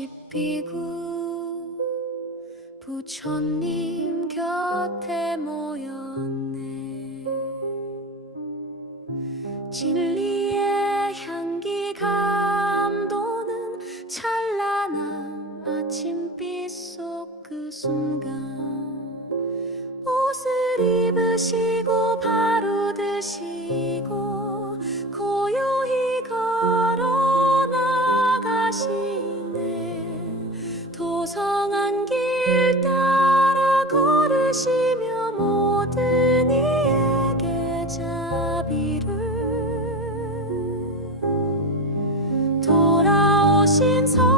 꽃이 피고 부처님 곁에 모여 이를 돌아오신 성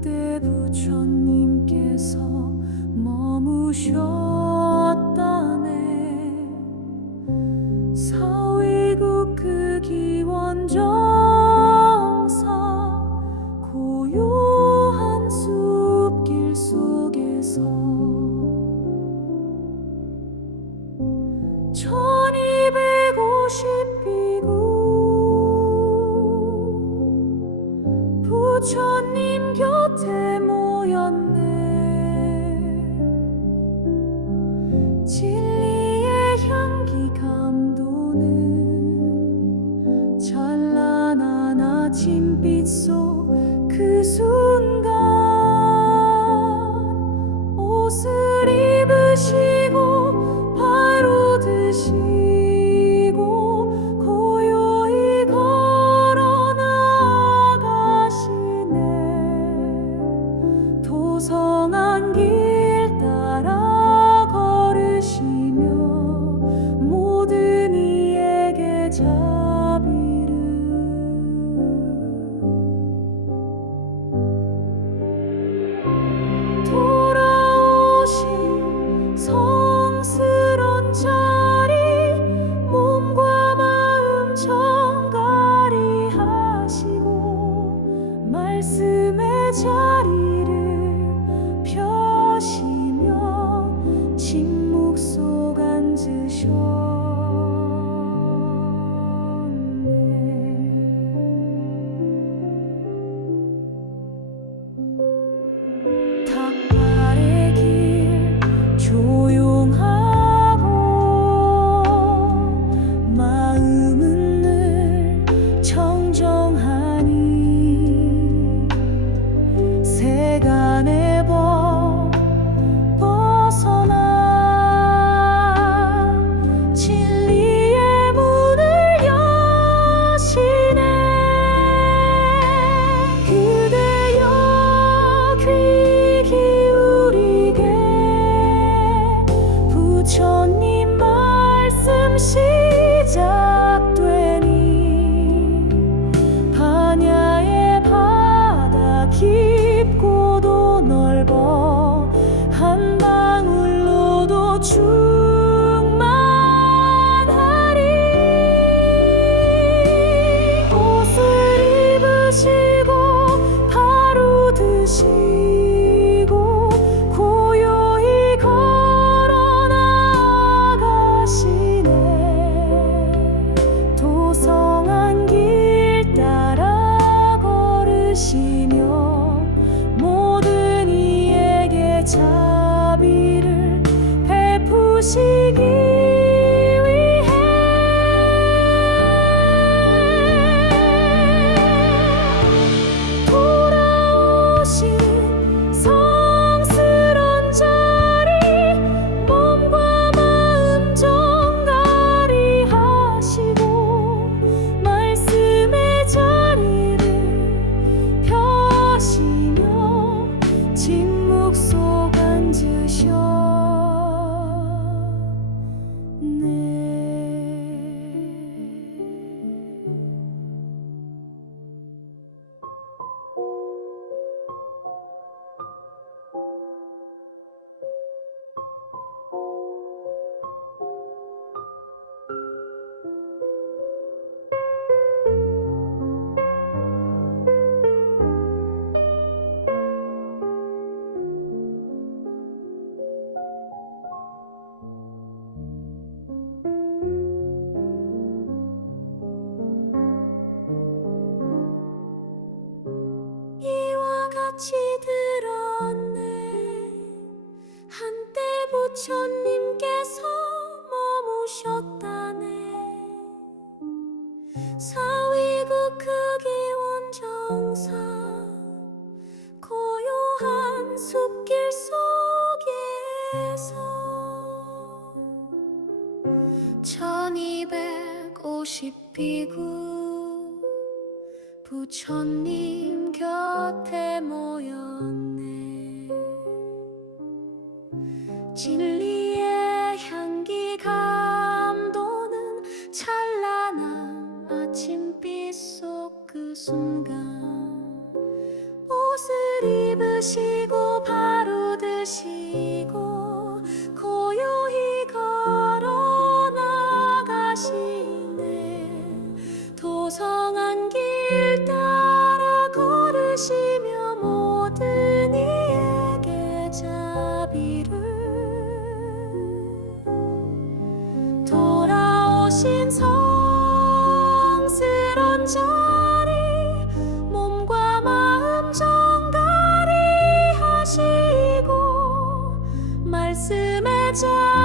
그대 부처님께서 머무셔 see 진리의 향기 감도는 찬란한 아침빛 속 그 순간. 옷을 입으시고 it's all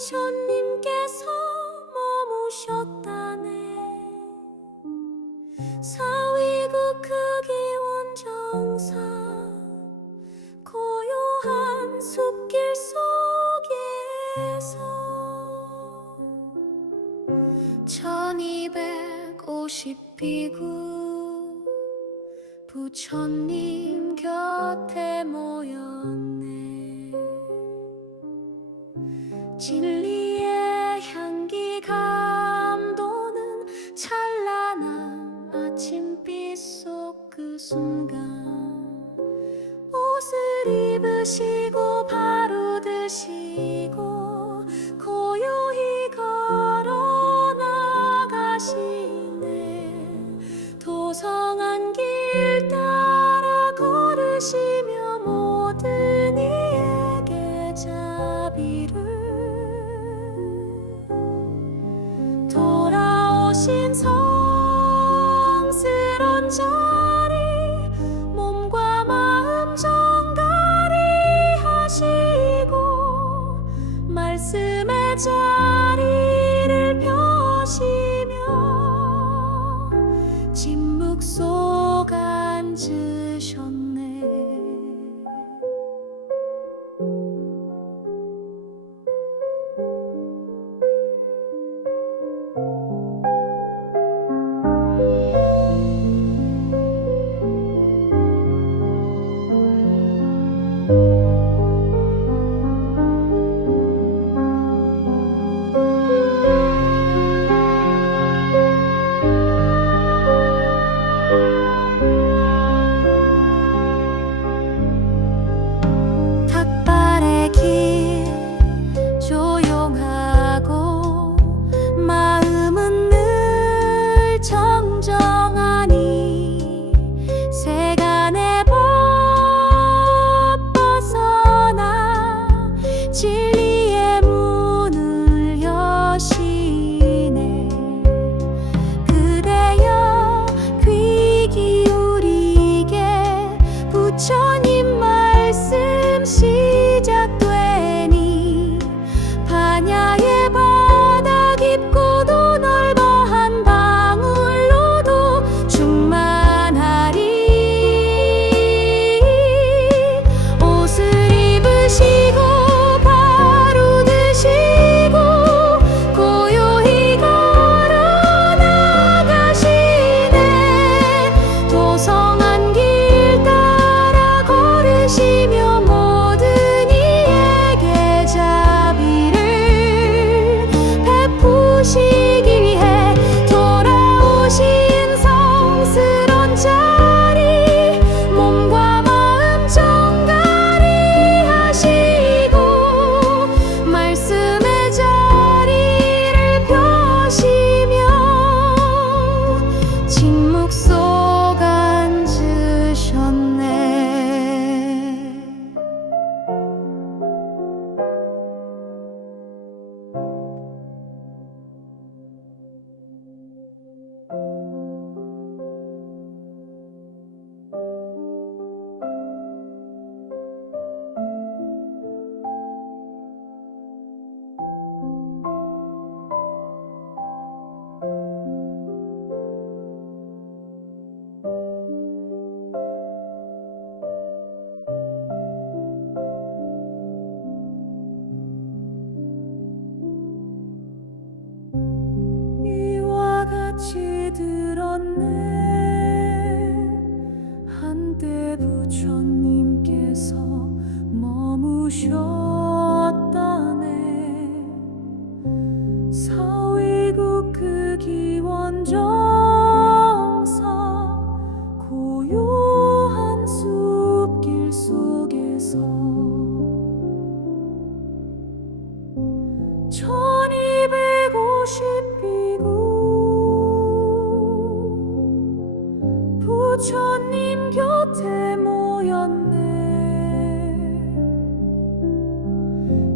부처님께서 머무셨다네. 사위국 크기 원정사 고요한 숲길 속에서 1250피구 부처님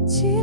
진